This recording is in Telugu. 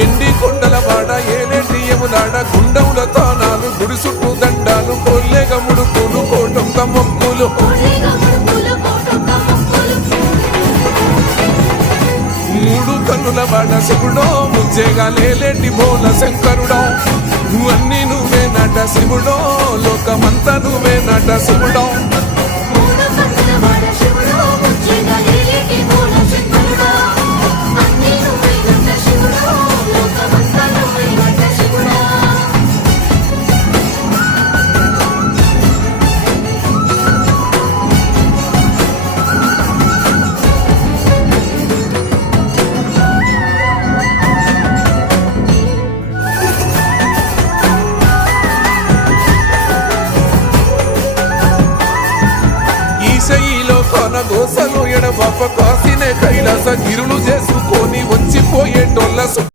ఎండి కొండల వాడ ఏలేటి యములాడ గుండముల తానాలు గుడి చుట్టూ దండాలు కొల్లేగ ముడుకులు కోటొక్క మొక్కులు మూడు కన్నుల వాడ శివుడో ముజ్జేగా లేలేటి బోల శంకరుడో అన్నీ నువ్వే నట శివుడో లోకమంతా నువ్వే నట శివుడో గోసలు ఎడబాప కాసినే కైలాస గిరులు